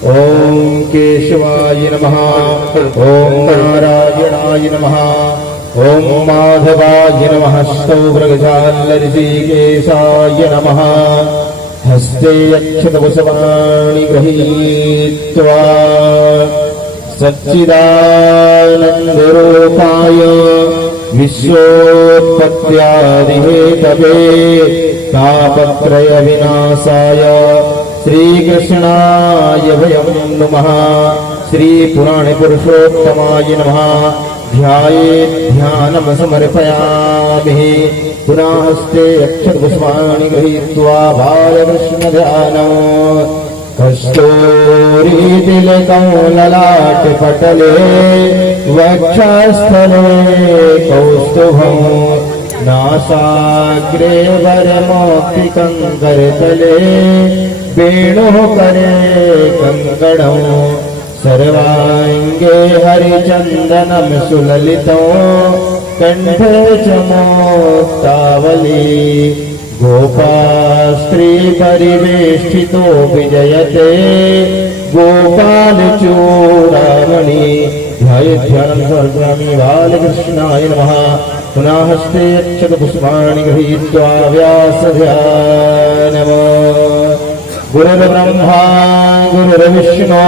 ओम केशवाय नमः। ओम नारायणाय नमः। ओम माधवाय नमः। स्तोत्रगजालऋषिकेशाय नमः। हस्ते अक्षतवसवाणि गृहीत्वा सच्चिदानन्दरूपाय विश्वोत्पत्त्यादिहेतवे तापत्रयविनाशाय श्रीकृष्णाय वयं नमः। श्रीपुराणपुरुषोत्तमाय नमः। ध्यानं समर्पयामि। पुनः हस्ते अक्षतपुष्पाणि गृहीत्वा बालकृष्णध्यानम् कस्तूरीतिलकं ललाटपटले वक्षस्थले कौस्तुभम् नासाग्रे वरमौक्तिकं करतले वेणुः करे कङ्कणम् सर्वाङ्गे हरिचन्दनं सुललितं कण्ठे च मोक्तावली गोपास्त्री परिवेष्टितो विजयते गोपालचूडामणि ध्यानं सर्वमि बालकृष्णाय नमः। पुनः हस्ते अक्षतपुष्पाणि गृहीत्वा व्यासध्यानम् गुरुर्ब्रह्मा गुरुर्विष्णु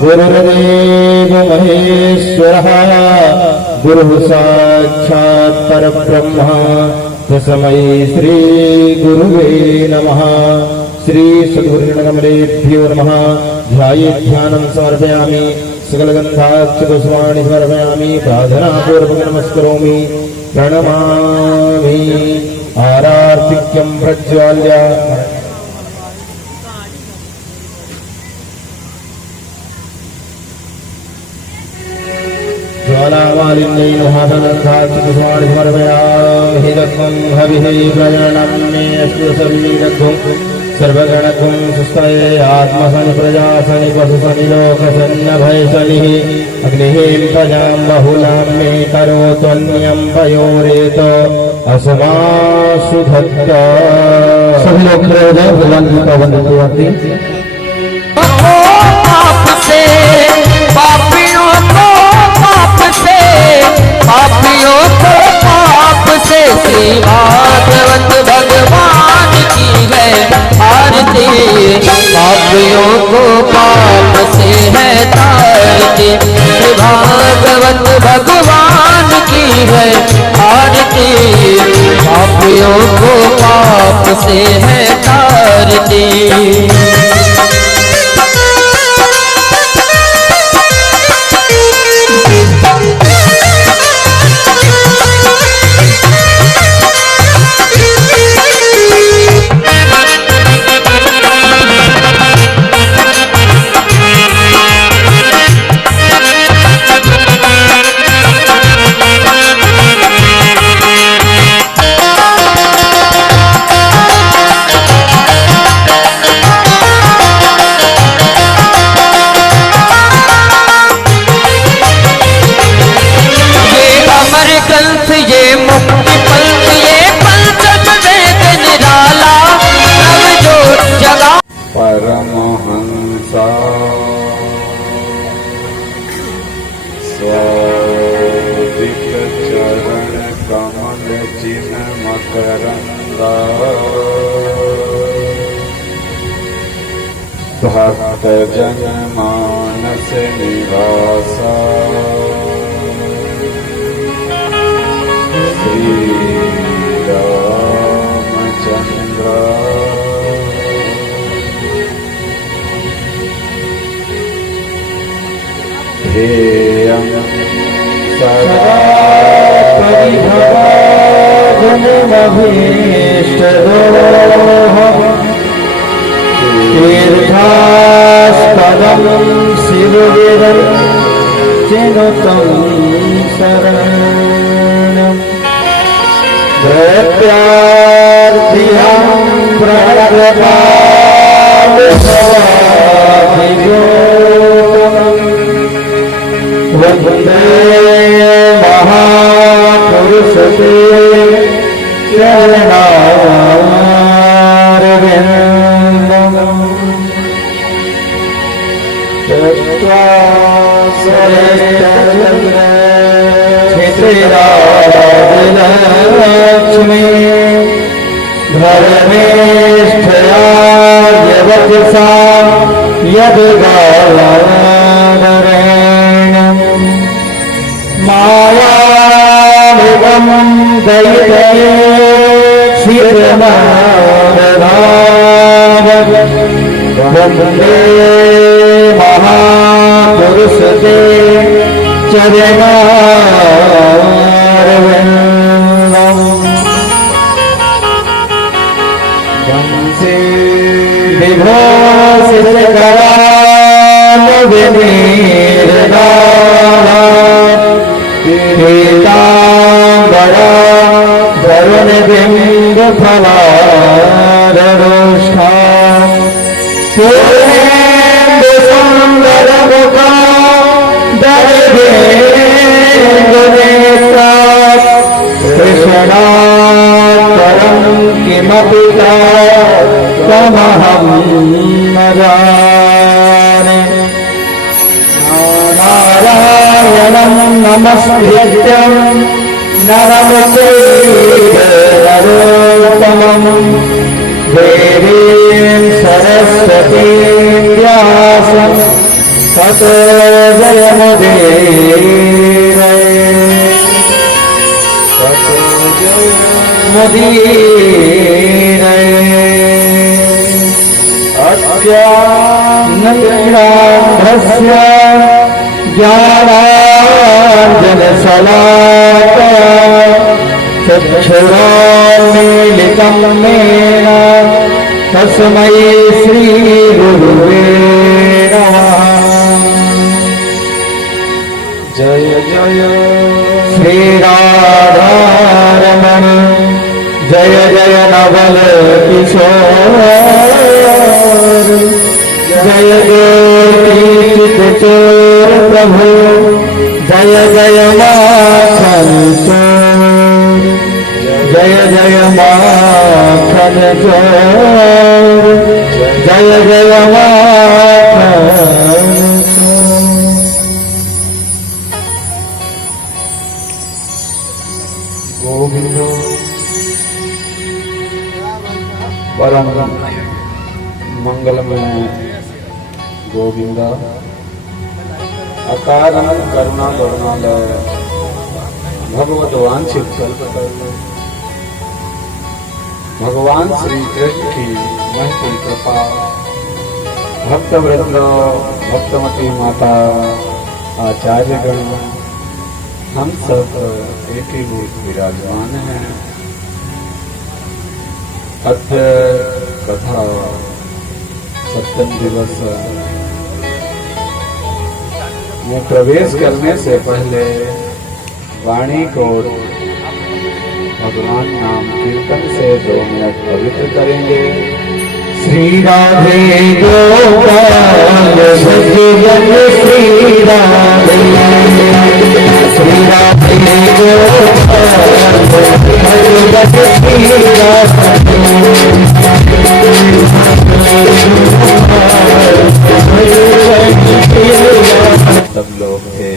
गुरुर्देवो महेश्वरः गुरुः साक्षात् परब्रह्म तस्मै श्री गुरुवे नमः। श्री सद्गुरुगणकमलेभ्यो नमः। ध्यानं समर्पयामि। सकलगन्धाक्षतपुष्पाणि समर्पयामि। प्रार्थनापूर्वकं नमस्करोमि प्रणमामि। आरार्तिक्यं प्रज्वाल्य ज्वालामालिन्यै महाधनन्धाक्षतपुष्पाणि समर्पयामि। दत्तं हविः प्रजननं मे अस्तु सर्वीरघ्नं सर्वगणघ्नं सुस्तये आत्मसनि प्रजासनि पशुसनि लोकसन्नभयसनिः अग्निः प्रजां बहुलां मे करोत्वन्यं पयोरेत अस्मासु धत्त। सभी लोग खड़े हो जाए। भगवान की पावन आरती। पापियों को पाप से श्री भागवत भगवान की है आरती। पापियों को पाप से है तारती श्री भागवत भगवान की है आरती। पापियों को पाप से है तारती। परमहंसा स्वादित चरण कमल चिन्ह मकरंदा भक्त जन मानस निवासा श्री रामचंद्र ध्येयं सदा परिभवाजनमभीष्टदोहम् तीर्थास्पदं शिवगिरं चिनुतं शरणं दैत्यार्थिहं प्रणतपादसवाभिगोतमम् वन्दे महापुरुषते शरणारविन्दम् श्रीराजलक्ष्मी धर्मेष्ठया यवचसा यद्गालादरेण मायामिदं दैते शिरमारधाव वन्दे महापुरुषते चरणारविन्दम् वंशे विभूषितकरालविनीर्णाः पीताम्बरा वरुणबिम्बफलादरोष्ठा पूर्णेन्दुसुन्दरमुखा दर्भेन्दुनेत्रा कृष्णात्परं किमपि तमहं न जाने नारायणं नमस्कृत्यं नरं चैव नरोत्तमं देवीं सरस्वतीं व्यासं ततो जयमुदीरये अज्ञानतिमिरान्धस्य ज्ञानाञ्जनशलाकया चक्षुरोन्मीलितं येन तस्मै श्रीगुरुवे नमः। जय जय श्रीराधारमण जय जय नवल किशोर जय चोर प्रभु जय जय माखन चोर जय जय माखन चोर जय जय माखन गोविंद परम मंगलमय गोविंद अकारण करुणा करुणालय भगवत वांछित कल्पतरु भगवान श्री कृष्ण की महती कृपा भक्त वृंद भक्तमती माता आचार्यगण हम सब एक ही रूप विराजमान हैं। अद्य कथा सप्तम दिवस में प्रवेश करने से पहले वाणी को भगवान नाम कीर्तन से 2 मिनट पवित्र करेंगे। श्री राधे गोपाल सज्जन श्री राधे श्री राधे गोपाल सज्जन श्री राधे सब लोग थे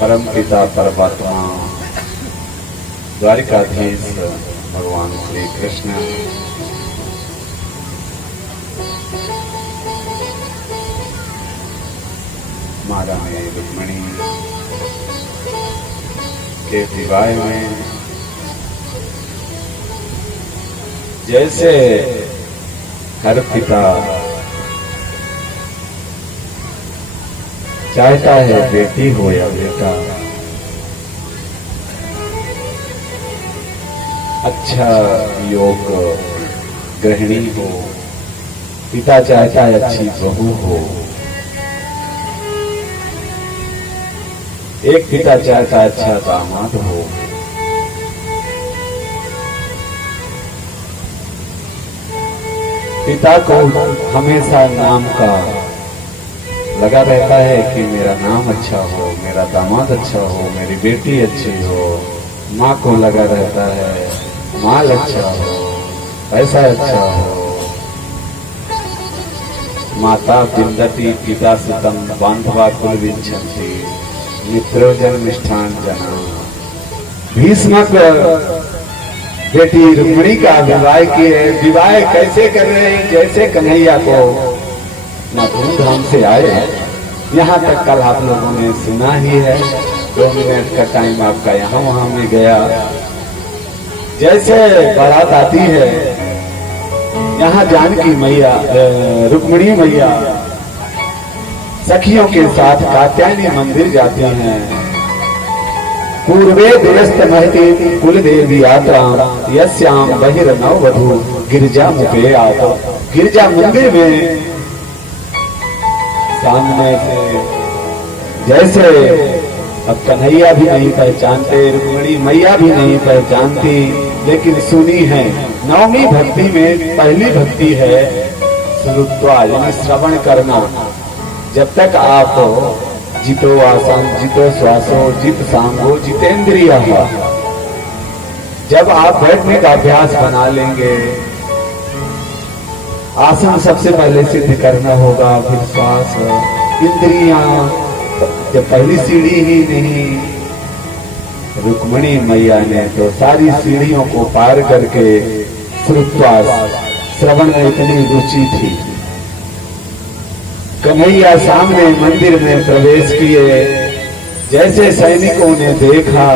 परम पिता परमात्मा द्वारिकाधीश भगवान श्री कृष्ण माला में रुक्मिणी के विवाह में जैसे हर पिता चाहता है बेटी हो या बेटा अच्छा योग गृहिणी हो, पिता चाहता है अच्छी बहू हो, एक पिता चाहता है अच्छा दामाद हो। पिता को हमेशा नाम का लगा रहता है कि मेरा नाम अच्छा हो, मेरा दामाद अच्छा हो, मेरी बेटी अच्छी हो। माँ को लगा रहता है माल अच्छा हो, पैसा अच्छा हो। माता विंदती पिता सुतम बांधवा कुल विंछन्ति, मित्रोजन मिष्ठान जना। भीष्मक बेटी रुक्मिणी का विवाह किए। विवाह कैसे कर रहे हैं? जैसे कन्हैया को ना धूमधाम से आए, यहाँ तक कल आप लोगों ने सुना ही है। 2 मिनट का टाइम आपका यहाँ वहां में गया। जैसे बारात आती है, यहाँ जानकी मैया रुक्मिणी मैया सखियों के साथ कात्यायनी मंदिर जाते हैं। पूर्वे दुरस्त महती कुल देवी यात्रा यस्याम बहिर्नव वधु गिरजा मुखे आता। गिरजा मंदिर में सामने से जैसे अब कन्हैया भी नहीं पहचानते, रुक्मिणी मैया भी नहीं पहचानती, लेकिन सुनी है। नवमी भक्ति में पहली भक्ति है श्रुत्वा, यानी श्रवण करना। जब तक आप जितो आसन जितो श्वासो जित सांगो जितेंद्रिय, जब आप बैठने का अभ्यास बना लेंगे, आसन सबसे पहले सिद्ध करना होगा, फिर श्वास, इंद्रियां। जब पहली सीढ़ी ही नहीं, रुक्मिणी मैया ने तो सारी सीढ़ियों को पार करके श्रुत्वा, श्रवण में इतनी रुचि थी। कन्हैया सामने मंदिर में प्रवेश किए। जैसे सैनिकों ने देखा,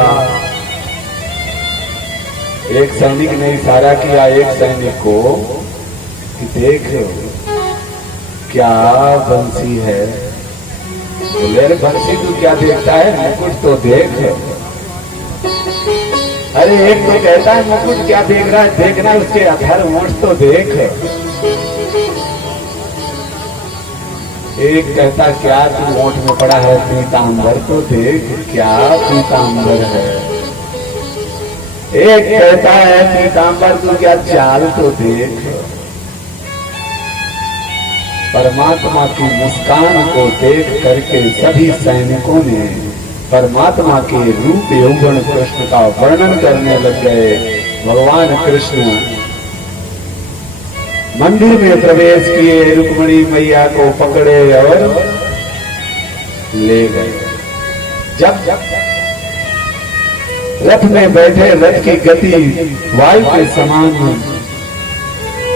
एक सैनिक ने इशारा किया एक सैनिक को कि देख क्या बंसी है। बोले अरे बंसी तू क्या देखता है, मुकुट तो देख। अरे एक तो कहता है मुकुट क्या देख रहा है, देखना उसके अधर मोठ तो देख। एक कहता क्या तू ओठ में पड़ा है पीतांबर तो देख, क्या पीतांबर है। एक कहता है पीतांबर तू क्या चाल तो देख। परमात्मा की मुस्कान को देख करके सभी सैनिकों ने परमात्मा के रूप यौवन कृष्ण का वर्णन करने लग गए। भगवान कृष्ण मंदिर में प्रवेश किए, रुक्मिणी मैया को पकड़े और ले गए। जब रथ में बैठे, रथ की गति वायु के समान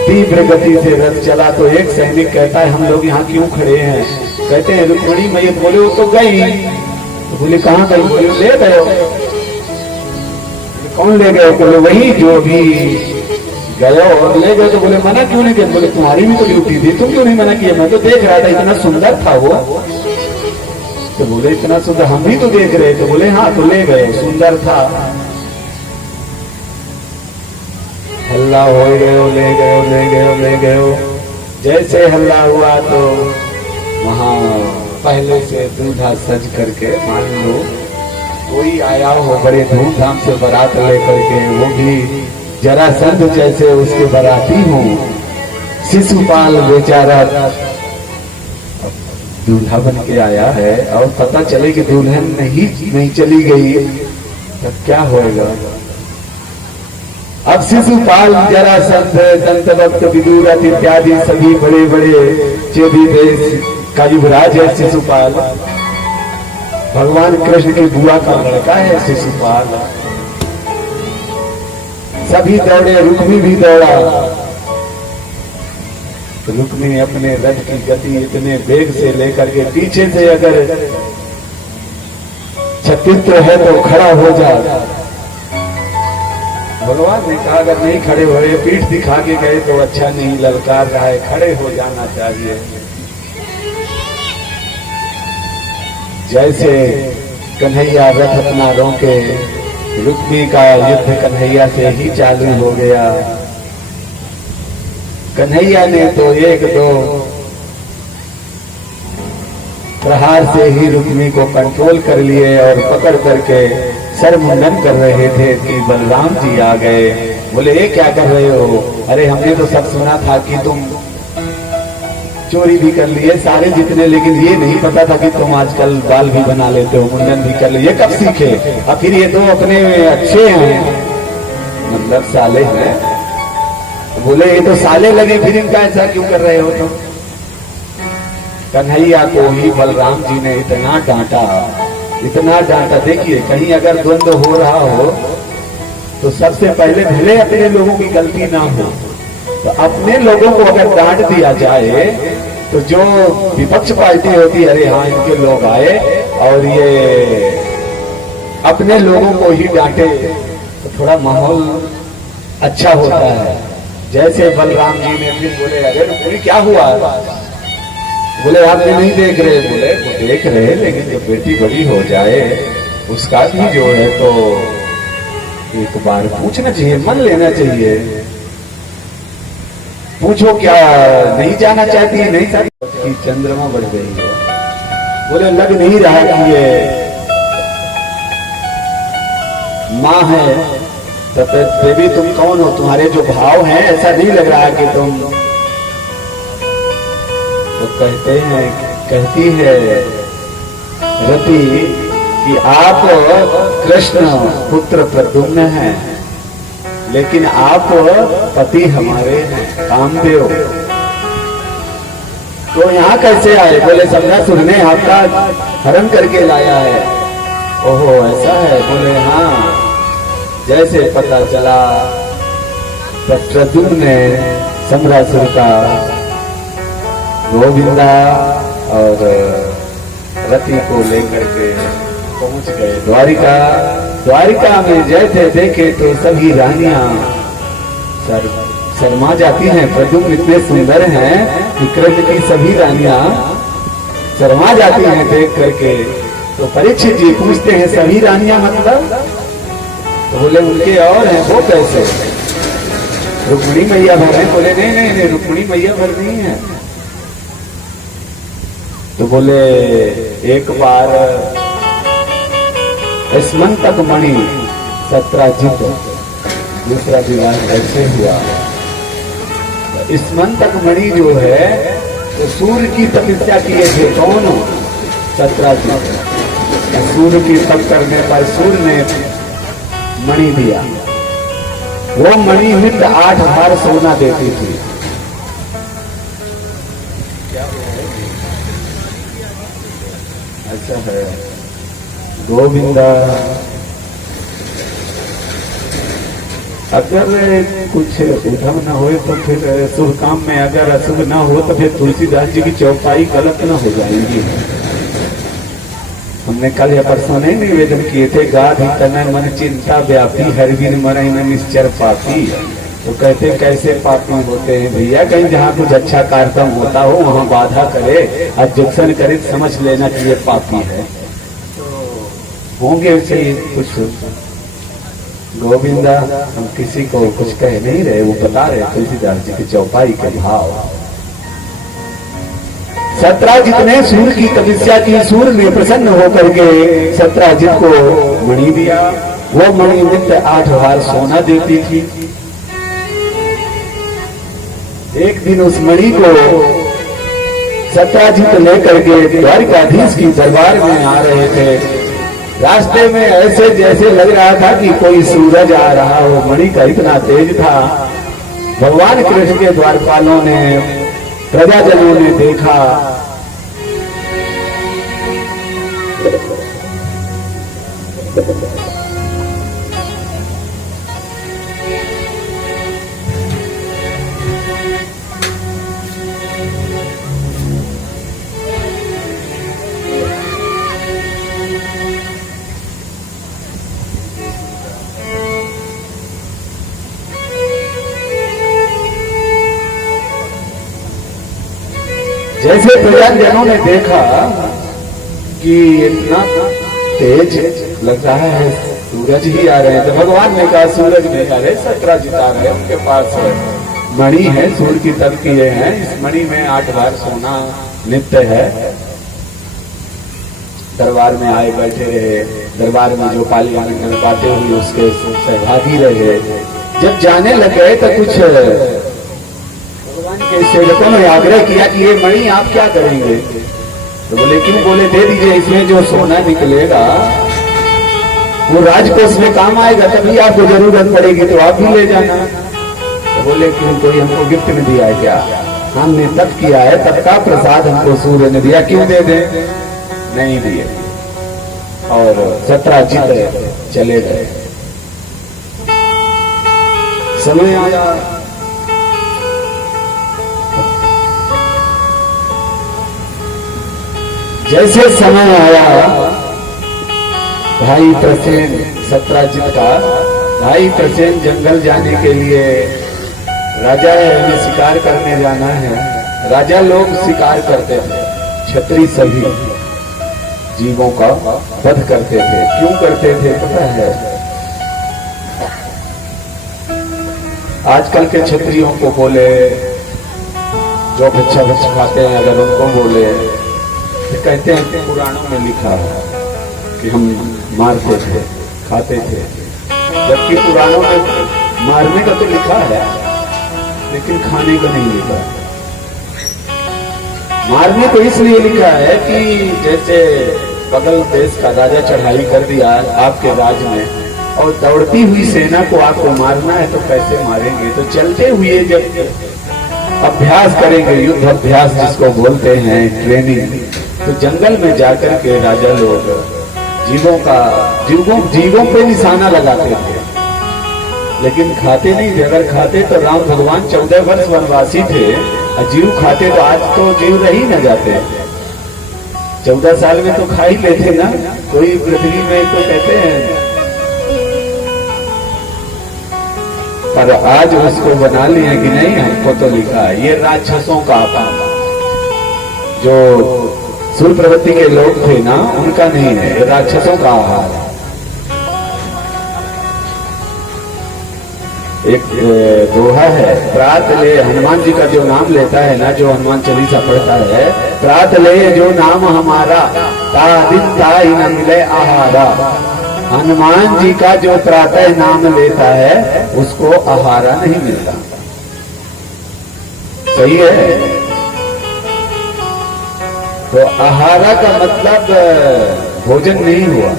तीव्र गति से रथ चला, तो एक सैनिक कहता है हम लोग यहाँ क्यों खड़े हैं? कहते हैं रुक्मिणी मैया। बोले वो तो गई। तो बोले कहाँ गई? बोले ले गए। कौन ले गए? बोले वही जो भी गए और ले गए। तो बोले मना क्यों नहीं किया? बोले तुम्हारी भी तो ड्यूटी थी, तुम क्यों नहीं मना किया? मैं तो देख रहा था, इतना सुंदर था वो। तो बोले इतना सुंदर हम भी तो देख रहे। तो बोले हाँ तो ले गए, सुंदर था। हल्ला हो गयो, ले गयो ले गयो ले गयो। जैसे हल्ला हुआ तो वहां पहले से दूल्हा सज करके, मान लो कोई आया हो बड़े धूमधाम से बारात लेकर के, वो भी जरासंध जैसे उसके बराती हो। शिशुपाल बेचारा दूल्हा बन के आया है और पता चले कि दुल्हन नहीं चली गई, तब क्या होएगा? अब शिशुपाल, जरासंध, दंतवक्त, विदुरथ इत्यादि सभी बड़े बड़े चेदी देश का युवराज है शिशुपाल। भगवान कृष्ण की बुआ का लड़का है शिशुपाल। सभी दौड़े, रुक्मी भी दौड़ा। रुक्मी अपने रथ की गति इतने वेग से लेकर के पीछे से अगर छत्तीत्र है तो खड़ा हो जा। भगवान ने कहा अगर नहीं खड़े हुए, पीठ दिखा के गए तो अच्छा नहीं, ललकार रहा है, खड़े हो जाना चाहिए। जैसे कन्हैया रथ अपना रोके, रुक्मी का युद्ध कन्हैया से ही चालू हो गया। कन्हैया ने तो 1-2 प्रहार से ही रुक्मी को कंट्रोल कर लिए और पकड़ करके सरमुंडन कर रहे थे कि बलराम जी आ गए। बोले ये क्या कर रहे हो? अरे हमने तो सब सुना था कि तुम चोरी भी कर लिए सारे जितने, लेकिन ये नहीं पता था कि तुम आजकल बाल भी बना लेते हो, मुंडन भी कर ले। ये कब सीखे? और फिर ये तो अपने अच्छे हैं, मतलब साले हैं। तो बोले ये तो साले लगे, फिर इनका ऐसा क्यों कर रहे हो तुम? कन्हैया को ही बलराम जी ने इतना डांटा इतना डांटा। देखिए कहीं अगर द्वंद्व हो रहा हो तो सबसे पहले भले अपने लोगों की गलती ना हो, तो अपने लोगों को अगर डांट दिया जाए तो जो विपक्ष पार्टी होती है, अरे हाँ इनके लोग आए और ये अपने लोगों को ही डांटे तो थोड़ा माहौल अच्छा होता है। जैसे बलराम जी ने फिर बोले, अरे रुक्मिणी क्या हुआ? बोले आप भी नहीं देख रहे? बोले वो देख रहे, लेकिन जब बेटी बड़ी हो जाए उसका भी जो है तो एक बार पूछना चाहिए, मन लेना चाहिए। पूछो क्या नहीं जाना चाहती है? नहीं चाहती कि चंद्रमा बढ़ गई है। बोले लग नहीं रहा कि ये माँ है। तो देवी तुम कौन हो? तुम्हारे जो भाव हैं ऐसा नहीं लग रहा कि तुम। तो कहती है रति कि आप कृष्ण पुत्र प्रद्युम्न हैं, लेकिन आप पति हमारे हैं कामदेव। तो यहाँ कैसे आए? बोले शंभरासुर ने आपका हरण करके लाया है। ओहो ऐसा है? बोले हाँ। जैसे पता चला तब प्रद्युम्न ने शंभरासुर का गोविंदा और रति को लेकर के पहुंच गए द्वारिका। द्वारिका में जैसे देखे तो सभी रानियां शर्मा जाती हैं। प्रद्युम्न इतने सुंदर हैं कि कृष्ण की सभी रानियां शर्मा जाती हैं देख करके। तो परीक्षित जी पूछते हैं सभी रानियां मतलब? तो बोले उनके और हैं। वो कैसे? रुक्मिणी मैया भर हैं? बोले नहीं नहीं नहीं, रुक्मिणी मैया भर नहीं है। तो बोले एक बार स्मंतक मणि सत्राजित दूसरा विवाह ऐसे हुआ। स्मंतक मणि जो है तो सूर्य की तपस्या किए थे। कौन? सत्राजित। सूर्य की तप करने पर सूर्य ने मणि दिया। वो मणि नित्य 8 बार सोना देती थी। अच्छा है गोविंदा। अगर कुछ उधम न हो तो फिर शुभ काम में अगर अशुभ न हो तो फिर तुलसीदास जी की चौपाई गलत न हो जाएगी। हमने कल या परसों नहीं निवेदन किए थे, गाध तन मन चिंता व्यापी हर वीर मरई न निश्चर पापी। तो कहते कैसे पापी होते हैं भैया? कहीं जहाँ कुछ अच्छा कार्यक्रम होता हो वहाँ बाधा करे, ऑब्जेक्शन करे, समझ लेना कि ये पापी है। होंगे उसे कुछ गोविंदा। हम किसी को कुछ कह नहीं रहे, वो बता रहे तुलसीदास जी की चौपाई के भाव। सत्राजित ने सूर्य की तपस्या की। सूर्य ने प्रसन्न होकर के सत्राजित को मणि दिया। वो मणि नित्य 8 बार सोना देती थी। एक दिन उस मणि को सत्राजित लेकर के द्वारिकाधीश की दरबार में आ रहे थे। रास्ते में ऐसे जैसे लग रहा था कि कोई सूरज आ रहा हो। मणि का इतना तेज था। भगवान कृष्ण के द्वारपालों ने, प्रजाजनों ने देखा। जैसे प्रजाजनों ने देखा कि इतना तेज लग रहा है, सूरज ही आ रहे हैं, तो भगवान ने कहा सूरज नहीं आ रहे, सत्राजित आ रहे, उनके पास मणि है, सूर्य की तप किए हैं। इस मणि में 8 बार सोना नित्य है। दरबार में आए बैठे रहे। दरबार में जो पार्लियामेंट में बातें हुई उसके सहभागी रहे। जब जाने लग गए तो कुछ भगवान के सेवकों ने आग्रह किया कि ये मणि आप क्या करेंगे? तो बोले क्यों? बोले दे दीजिए, इसमें जो सोना निकलेगा वो राजकोष में काम आएगा, तभी आपको जरूरत पड़ेगी तो आप भी ले जाना। तो बोले क्यों, कोई हमको गिफ्ट में दिया है क्या? हमने तप किया है, तब का प्रसाद हमको सूर्य ने दिया, क्यों दे दे? नहीं दिए। और सत्राजित चले गए। समय आया जैसे समय आया भाई प्रसेन सत्राजित का, भाई प्रसेन जंगल जाने के लिए, राजा है हमें शिकार करने जाना है। राजा लोग शिकार करते थे, क्षत्रिय सभी जीवों का वध करते थे। क्यों करते थे पता है? आजकल के क्षत्रियों को बोले, जो भिक्षा भिक्षा खाते हैं, अगर उनको बोले तो कहते हैं कि पुराणों में लिखा है कि हम मारते थे, खाते थे। जबकि पुराणों में मारने का तो लिखा है, लेकिन खाने का नहीं लिखा। मारने को इसलिए लिखा है कि जैसे बगल देश का राजा चढ़ाई कर दिया आपके राज में, और दौड़ती हुई सेना को आपको मारना है तो कैसे मारेंगे? तो चलते हुए जब अभ्यास करेंगे, युद्ध अभ्यास जिसको बोलते हैं, ट्रेनिंग, तो जंगल में जाकर के राजा लोग जीवों पे निशाना लगाते थे, लेकिन खाते नहीं थे। अगर खाते तो राम भगवान 14 वर्ष वनवासी थे, और जीव खाते तो आज तो जीव रह ही न जाते। 14 साल में तो खा ही लेते ना, कोई पृथ्वी में तो कहते हैं। पर आज उसको बना लिया कि नहीं, हमको तो लिखा है ये राक्षसों का काम, जो सुर प्रवृत्ति के लोग थे ना, उनका नहीं है, ये राक्षसों का आहार है। एक दोहा है, प्रात ले, हनुमान जी का जो नाम लेता है ना, जो हनुमान चालीसा पढ़ता है, प्रात ले जो नाम हमारा, ता दिन ताई न मिले आहारा। हनुमान जी का जो प्रातः नाम लेता है उसको आहारा नहीं मिलता। सही है? तो आहारा का मतलब भोजन नहीं हुआ।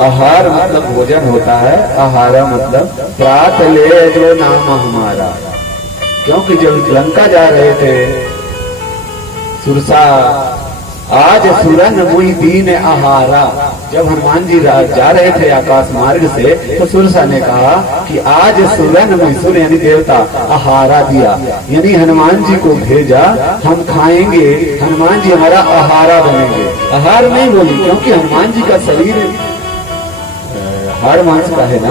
आहार मतलब भोजन होता है, आहारा मतलब प्रात ले जो नाम हमारा। क्योंकि जब लंका जा रहे थे सुरसा, आज सुरन मुई दीन आहारा, जब हनुमान जी जा रहे थे आकाश मार्ग से, तो सुरसा ने कहा कि आज सुरन मुई, सुर यानी देवता, आहारा दिया, यानी हनुमान जी को भेजा, हम खाएंगे, हनुमान जी हमारा आहारा बनेंगे। आहार नहीं बोली क्योंकि हनुमान जी का शरीर हाड़ मांस का है ना,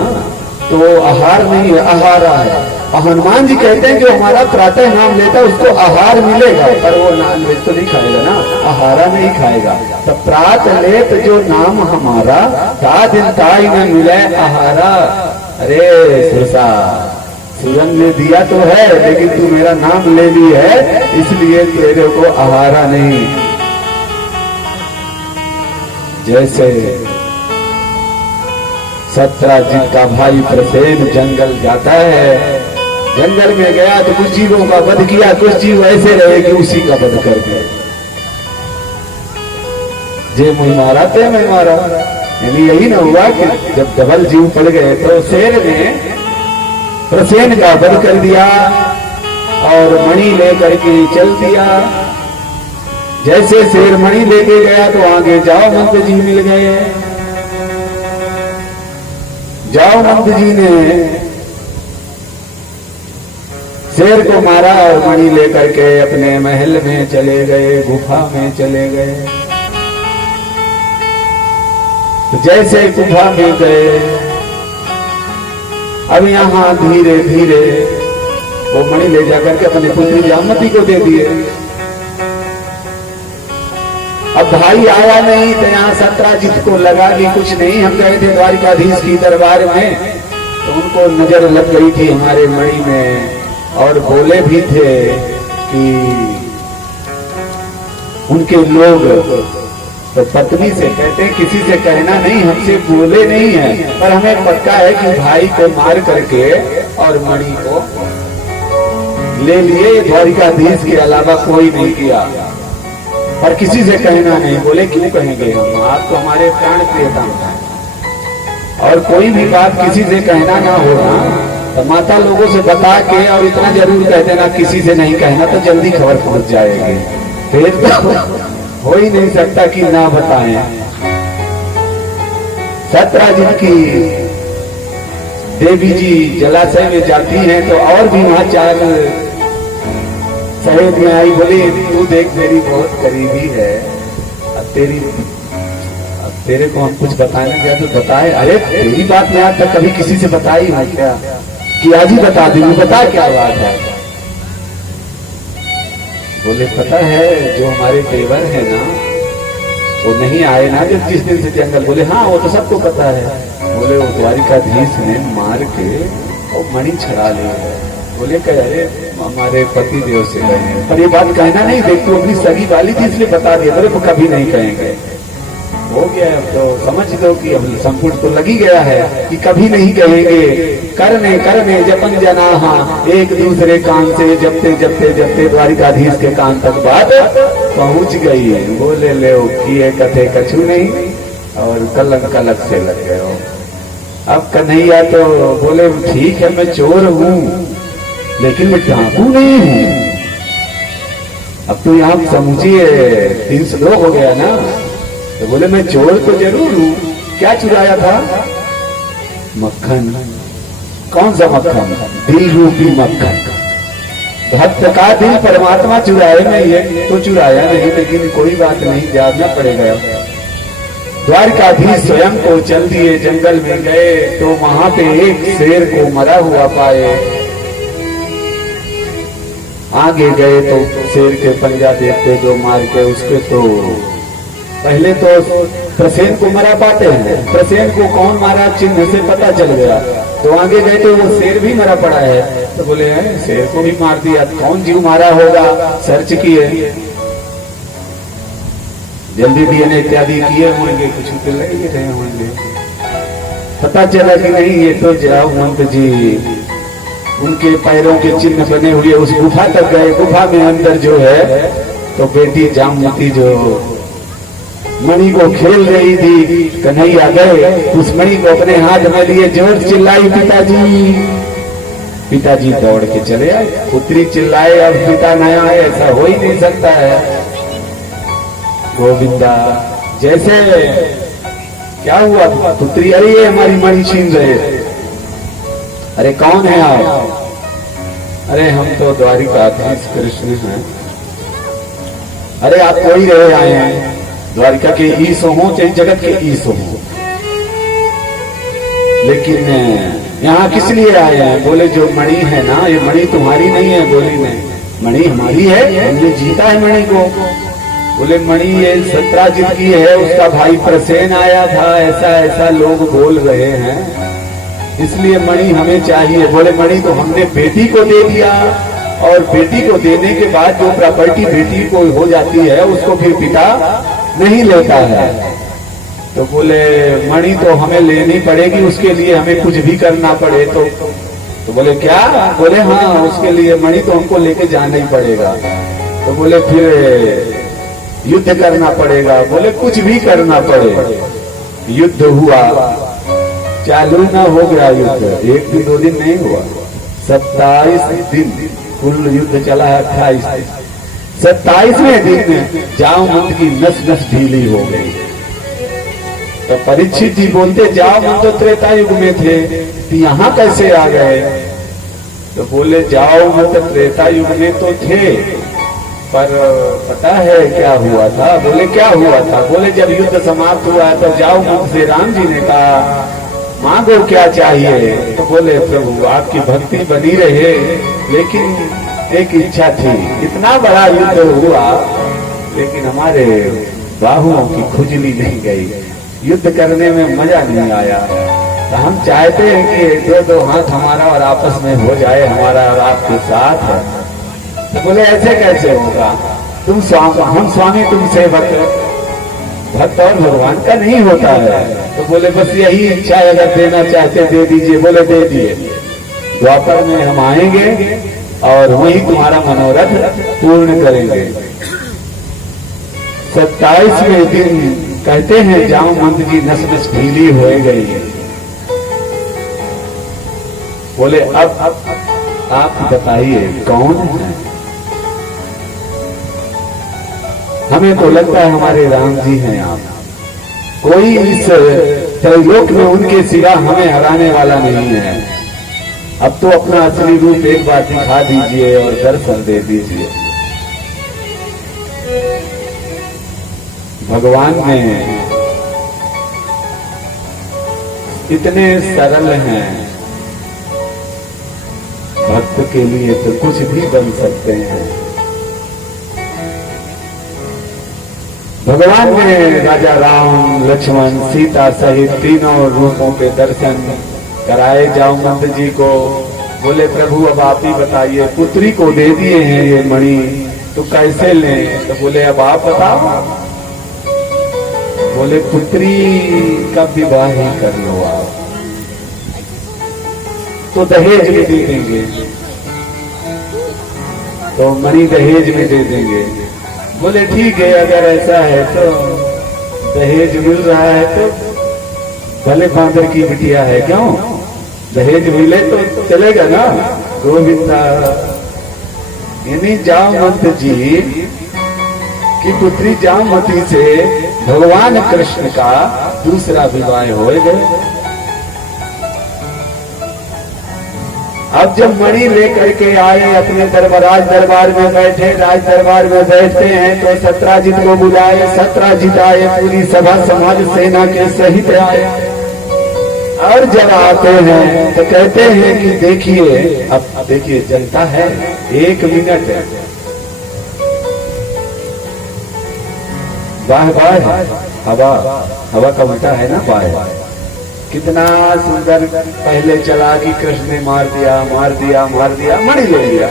तो आहार नहीं है, आहारा है। और हनुमान जी कहते हैं जो हमारा प्रातः नाम लेता है उसको आहार मिलेगा, पर वो नाम वेज तो नहीं खाएगा ना, आहारा नहीं खाएगा। तो प्रात लेत जो नाम हमारा, ता दिन ताई न मिले आहारा। अरे सुरसा, सुरन ने दिया तो है, लेकिन तू मेरा नाम ले ली है, इसलिए तेरे को आहारा नहीं। जैसे सत्राजित का भाई प्रसेन जंगल जाता है, जंगल में गया तो कुछ जीवों का वध किया, कुछ जीव ऐसे रहे कि उसी का वध कर गए। जे मुझे मारा थे मैं मारा, यानी यही ना हुआ कि जब डबल जीव पड़ गए तो शेर ने प्रसेन का वध कर दिया और मणि लेकर के चल दिया। जैसे शेर मणि लेके गया तो आगे जाओ मंत्र जी मिल गए। जाओ मंत्र जी ने शेर को मारा और मणि लेकर के अपने महल में चले गए, गुफा में चले गए। तो जैसे गुफा में गए, अब यहां धीरे धीरे वो मणि ले जाकर के अपने पुत्री जामवती को दे दिए। अब भाई आया नहीं तो यहाँ सत्राजित को लगा कि कुछ नहीं, हम गए थे द्वारिकाधीश की दरबार में, तो उनको नजर लग गई थी हमारे मणि में, और बोले भी थे कि उनके लोग, तो पत्नी से कहते हैं किसी से कहना नहीं, हमसे बोले नहीं है, पर हमें पक्का है कि भाई को मार करके और मणि को ले लिए। द्वारिकाधीश के अलावा कोई नहीं किया, और किसी से कहना नहीं। बोले क्यों कहेंगे हम, आप तो हमारे प्राण प्रियतम हैं, और कोई भी बात किसी से कहना ना होना तो माता लोगों से बता के, और इतना जरूर कह देना किसी से नहीं कहना, तो जल्दी खबर पहुंच जाएगी। फिर तो हो ही नहीं सकता कि ना बताएं। सत्यराजित की देवी जी जलाशय में जाती हैं तो और भी वहां 4 सहेद में आई, बोली तू देख मेरी बहुत करीबी है, अब तेरे को हम कुछ बताने गया तो बताए। अरे तेरी बात मैं आज तक कभी किसी से बताई है क्या कि आज ही बता दी, बता क्या बात है। बोले पता है जो हमारे देवर है ना वो नहीं आए ना जब जिस दिन से जंगल। बोले हाँ वो तो सबको पता है। बोले वो द्वारिकाधीश ने मार के और मणि छड़ा लिया है। बोले कह अरे हमारे पति देव से कहे, पर ये बात कहना नहीं, देख तू अपनी सगी वाली थी इसलिए बता दिया। बोले वो कभी नहीं कहेंगे, हो गया अब तो समझ लो कि अब संपूर्ण तो लगी गया है कि कभी नहीं कहेंगे। करने करने जपन जनाहा, एक दूसरे कान से जपते जपते जपते द्वारिकाधीश के कान तक बात पहुंच गई है। बोले ले किए कथे कछु नहीं और कलंक कलक से लग गए हो। अब कन्हैया तो बोले ठीक है मैं चोर हूं लेकिन मैं डाकू नहीं हूं। अब तो यहाँ समझिए 300 लोग हो गया ना। तो बोले मैं चोर तो जरूर हूं, क्या चुराया था? मक्खन। कौन सा मक्खन? दिल रूपी मक्खन। भक्त का दिल परमात्मा चुराए नहीं है तो चुराया नहीं, लेकिन कोई बात नहीं, जानना पड़ेगा। द्वारिकाधीश स्वयं को चल दिए, जंगल में गए तो वहां पे एक शेर को मरा हुआ पाए। आगे गए तो शेर के पंजा देखते जो मार के उसके, तो पहले तो प्रसेन को मरा पाते हैं, प्रसेन को कौन मारा चिन्ह से पता चल गया। तो आगे गए तो वो शेर भी मरा पड़ा है। तो बोले शेर को भी मार दिया, कौन जीव मारा होगा? सर्च किए, जल्दी डीएनए इत्यादि किए होंगे, कुछ तो लगे रहे होंगे। पता चला कि नहीं ये तो जामवंत जी उनके पैरों के चिन्ह बने हुए उस गुफा तक गए। गुफा में अंदर जो है तो बेटी जामवती जो मणि को खेल रही थी, कन्हैया गए उस मणि को अपने हाथ में लिए, जोर चिल्लाई पिताजी। पिताजी दौड़ के चले आए। पुत्री चिल्लाए अब पिता नया है, ऐसा हो ही नहीं सकता है। गोविंदा जैसे क्या हुआ? पुत्री अरे ये हमारी मणि छीन रहे। अरे कौन है आप? अरे हम तो द्वारिकाधीश कृष्ण हैं। अरे आप कोई रहे आए हैं, द्वारिका के ईश हो चाहे जगत के ईश हो, लेकिन यहाँ किस लिए आए हैं? बोले जो मणि है ना ये मणि तुम्हारी नहीं है। बोली नहीं, मणि हमारी है, हमने जीता है मणि को। बोले मणि ये सत्यराजित की है, उसका भाई प्रसेन आया था, ऐसा ऐसा लोग बोल रहे हैं, इसलिए मणि हमें चाहिए। बोले मणि तो हमने बेटी को दे दिया, और बेटी को देने के बाद जो प्रॉपर्टी बेटी को हो जाती है उसको फिर पिता नहीं लेता है। तो बोले मणि तो हमें लेनी पड़ेगी, उसके लिए हमें कुछ भी करना पड़े। तो बोले क्या? बोले हाँ उसके लिए मणि तो हमको लेके जाना ही पड़ेगा। तो बोले फिर युद्ध करना पड़ेगा। बोले कुछ भी करना पड़े। युद्ध हुआ, चालू ना हो गया युद्ध, 1 दिन 2 दिन नहीं हुआ, 27 दिन कुल युद्ध चला है। 28 दिन, 27वें दिन जामवंत की नस नस ढीली हो गई। तो परीक्षित जी बोलते जामवंत तो त्रेता युग में थे, तो यहाँ कैसे आ गए? तो बोले जामवंत त्रेता युग में तो थे, पर पता है क्या हुआ था? बोले क्या हुआ था? बोले जब युद्ध समाप्त हुआ तो जामवंत से राम जी ने कहा मांगो क्या चाहिए? तो बोले प्रभु आपकी भक्ति बनी रहे, लेकिन एक इच्छा थी। इतना बड़ा युद्ध हुआ लेकिन हमारे बाहुओं की खुजली नहीं गई, युद्ध करने में मजा नहीं आया। तो हम चाहते हैं कि 2 हाथ हमारा और आपस में हो जाए, हमारा और आपके साथ। तो बोले ऐसे कैसे होगा? तुम हम स्वामी तुम सेवक, भक्त और भगवान का नहीं होता है। तो बोले बस यही इच्छा है, अगर देना चाहते दे दीजिए। बोले दे दिए। द्वापर में हम आएंगे और वही तुम्हारा मनोरथ पूर्ण करेंगे। 27वें दिन कहते हैं जामवंत जी नस नस ढीली हो गई। बोले अब आप बताइए कौन है? हमें तो लगता है हमारे राम जी हैं। आप कोई इस त्रैलोक में उनके सिवा हमें हराने वाला नहीं है। अब तो अपना असली रूप एक बार दिखा दीजिए और दर्शन दे दीजिए। भगवान में इतने सरल हैं, भक्त के लिए तो कुछ भी बन सकते हैं। भगवान ने राजा राम, लक्ष्मण, सीता सहित तीनों रूपों के दर्शन कराए जामवंत जी को। बोले प्रभु अब आप ही बताइए, पुत्री को दे दिए हैं ये मणि, तो कैसे लें? तो बोले अब आप बताओ। बोले पुत्री का विवाह ही कर लो आप, तो दहेज में दे देंगे, तो मणि दहेज में दे देंगे। बोले ठीक है, अगर ऐसा है तो दहेज मिल रहा है तो भले बांदर की बिटिया है, क्यों? दहेज मिले तो चलेगा ना। गोविंदा यानी जामवंत जी की पुत्री जामवती से भगवान कृष्ण का दूसरा विवाह हो गए। अब जब मणि लेकर के आए अपने राज दरबार में बैठे, राज दरबार में बैठते हैं तो सत्राजित को बुलाए। सत्राजित आए, पूरी सभा समाज सेना के सहित आए। और जब आते हैं तो कहते हैं कि देखिए, अब देखिए जनता है, 1 मिनट है, वाह वाह, हवा हवा का उल्टा है ना वाह। कितना सुंदर पहले चला कि कृष्ण ने मार दिया मार दिया मार दिया, मणि ले लिया।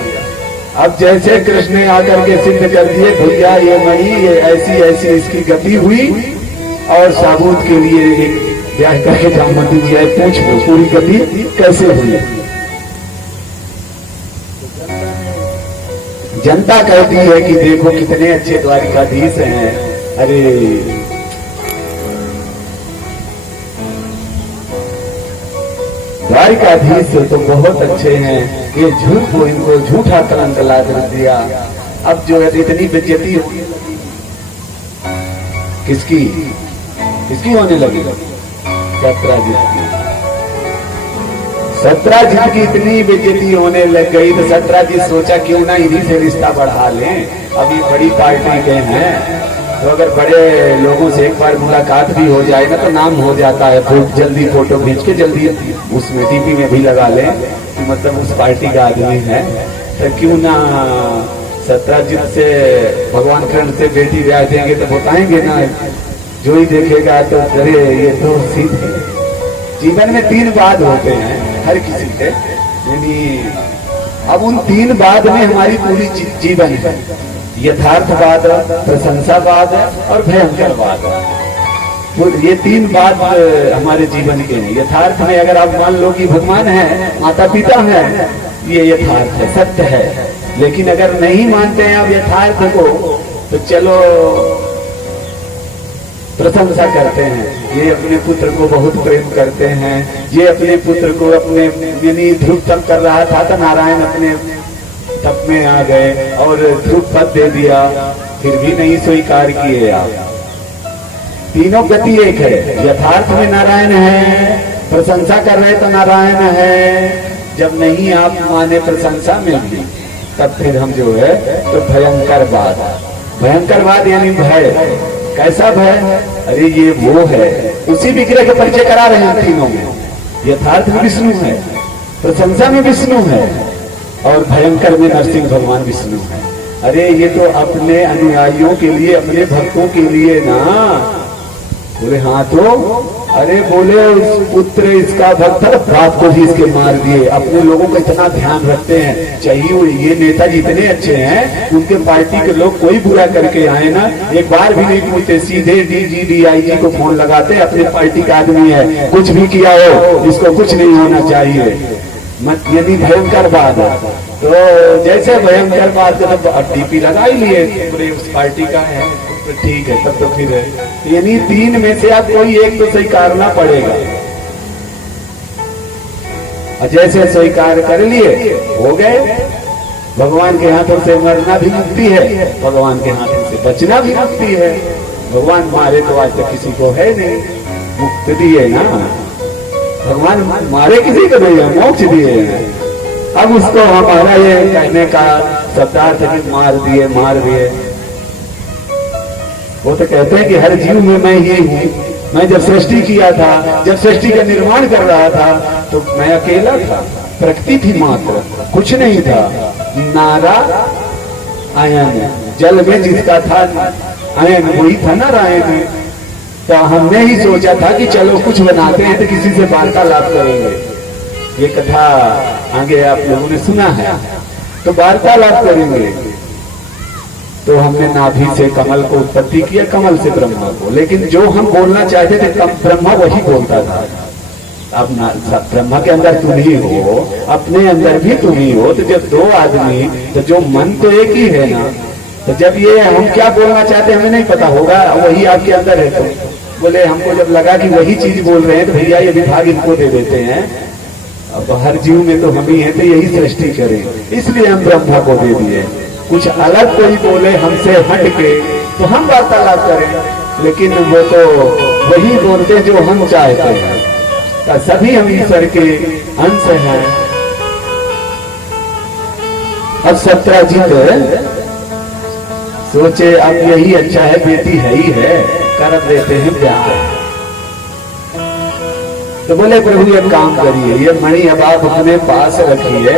अब जैसे कृष्ण ने आकर के सिद्ध कर दिए भैया ये मणि, ये ऐसी ऐसी इसकी गति हुई, और साबूत के लिए एक ब्याह करके जामवंत जी आए, पूछ लो पूरी गति कैसे हुई। जनता कहती है कि देखो कितने अच्छे द्वारिकाधीश हैं। अरे द्वारिकाधीश तो बहुत अच्छे हैं, ये झूठ को इनको झूठा कलंक ला दिया। अब जो है इतनी बेइज्जती किसकी किसकी होने लगी? सत्राजित की। सत्राजित की इतनी बेइज्जती होने लग गई तो सत्राजित सोचा क्यों ना इन्हीं से रिश्ता बढ़ा लें। अभी बड़ी पार्टी के हैं तो अगर बड़े लोगों से एक बार मुलाकात भी हो जाए ना तो नाम हो जाता है, जल्दी फोटो खींच के जल्दी उसमें टीवी में भी लगा लें कि मतलब उस पार्टी का आदमी है। तो क्यों ना सत्राजित से भगवान कृष्ण से बेटी ब्याह देंगे तो बताएंगे ना, जो ही देखेगा तो अरे ये तो सीधे। जीवन में 3 बाद होते हैं हर किसी के, यानी अब उन 3 बाद में हमारी पूरी जीवन है। यथार्थवाद, प्रशंसावाद और भयंकरवाद। ये 3 बात हमारे जीवन के हैं। यथार्थ में अगर आप मान लो कि भगवान है, माता पिता है, ये यथार्थ है, सत्य है। लेकिन अगर नहीं मानते हैं आप यथार्थ को तो चलो प्रशंसा करते हैं, ये अपने पुत्र को बहुत प्रेम करते हैं, ये अपने पुत्र को अपने यानी ध्रुव तप कर रहा था तो नारायण अपने तप में आ गए और ध्रुव पद दे दिया, फिर भी नहीं स्वीकार किए आप। तीनों गति एक है, यथार्थ में नारायण है, प्रशंसा कर रहे तो नारायण है। जब नहीं आप माने प्रशंसा मिलती तब फिर हम जो है तो भयंकरवाद। भयंकरवाद यानी भय। कैसा भय? अरे ये वो है, उसी विग्रह के परिचय करा रहे हैं तीनों में। यथार्थ में विष्णु है, प्रशंसा में विष्णु है और भयंकर में नरसिंह भगवान विष्णु है। अरे ये तो अपने अनुयायियों के लिए, अपने भक्तों के लिए ना। बोले हाँ तो अरे बोले उस पुत्र इसका भक्त बाप को भी इसके मार दिए। अपने लोगों का इतना ध्यान रखते हैं, चाहिए ये नेताजी इतने अच्छे हैं, उनके पार्टी के लोग कोई बुरा करके आए ना एक बार भी नहीं पूछते, सीधे DG DIG को फोन लगाते, अपने पार्टी का आदमी है, कुछ भी किया हो इसको कुछ नहीं होना चाहिए। मत यदि भयंकर बात है तो जैसे भयंकर बात अब DP लगा ही लिए, पूरे उस पार्टी का है तो ठीक है, तब तो फिर है। यानी 3 में से आप कोई एक तो स्वीकारना पड़ेगा। और जैसे स्वीकार कर लिए हो गए। भगवान के हाथों से मरना भी मुक्ति है, भगवान के हाथों से बचना भी मुक्ति है। भगवान मारे तो आज तक किसी को है नहीं। मुक्ति दिए ना, भगवान मारे किसी को नहीं है, मोक्ष दिए हैं। अब उसको हमारा ये कहने का शब्दार्थ है कि मार दिए। वो तो कहते हैं कि हर जीव में मैं ही हूँ। मैं जब सृष्टि किया था, जब सृष्टि का निर्माण कर रहा था, तो मैं अकेला था, प्रकृति थी मात्र, कुछ नहीं था। नारा आयन, जल में जिसका था आयन वही था नारायण। तो हमने ही सोचा था कि चलो कुछ बनाते हैं तो किसी से वार्तालाप करेंगे। ये कथा आगे आप लोगों ने सुना है, तो वार्तालाप करेंगे। तो हमने नाभि से कमल को उत्पत्ति किया, कमल से ब्रह्मा को। लेकिन जो हम बोलना चाहते थे ब्रह्मा वही बोलता था। अब ब्रह्मा के अंदर तुम ही हो, अपने अंदर भी तुम ही हो। तो जब दो आदमी, तो जो मन तो एक ही है ना, तो जब ये हम क्या बोलना चाहते हैं हमें नहीं पता होगा, वही आपके अंदर है। तो बोले, हमको जब लगा कि वही चीज बोल रहे हैं तो भैया ये विभाग इनको दे देते हैं। अब हर जीव में तो हम ही है, तो यही सृष्टि करें, इसलिए हम ब्रह्मा को दे दिए। कुछ अलग कोई बोले हमसे हट के तो हम वार्तालाप करें, लेकिन वो तो वही बोलते जो हम चाहते हैं। तो सभी हम ईश्वर के अंश हैं। अब सत्राजीत सोचे अब यही अच्छा है, बेटी है ही है, कर देते हैं ब्याह। तो बोले प्रभु एक काम करिए, ये मणि अब आप अपने पास रखिए,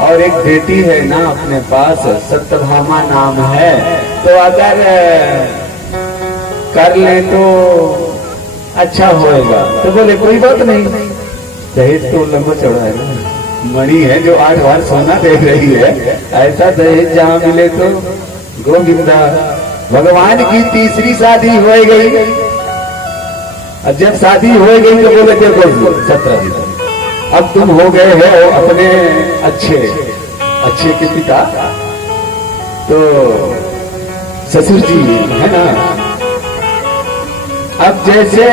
और एक बेटी है ना अपने पास, सत्यभामा नाम है, तो अगर कर ले तो अच्छा होएगा। तो बोले कोई बात नहीं, दहेज तो लंबा चौड़ा है ना, मणि है जो 8 बार सोना दे रही है, ऐसा दहेज जहाँ मिले तो गोविंदा। भगवान की तीसरी शादी हो गई, और जब शादी हो गई तो बोले देखो सत्राजीत, अब तुम हो गए हो अपने अच्छे के पिता, तो ससुर जी है ना। अब जैसे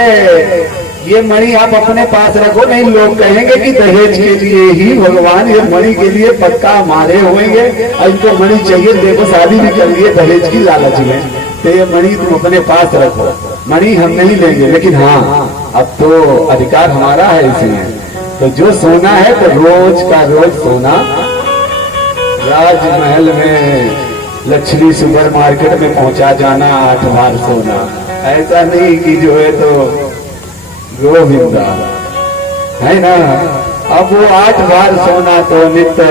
ये मणि आप अपने पास रखो, नहीं लोग कहेंगे कि दहेज के लिए ही भगवान ये मणि के लिए पक्का मारे होंगे, और इनको मणि चाहिए, देखो शादी भी कर लिए दहेज की लालच में, तो ये मणि तुम अपने पास रखो। मणि हम नहीं लेंगे, लेकिन हाँ अब तो अधिकार हमारा है इसमें। तो जो सोना है तो रोज का रोज सोना, राजमहल में लक्ष्मी सुपर मार्केट में पहुंचा जाना 8 बार सोना, ऐसा नहीं कि जो है तो गोविंदा है ना। अब वो 8 बार सोना तो नित्य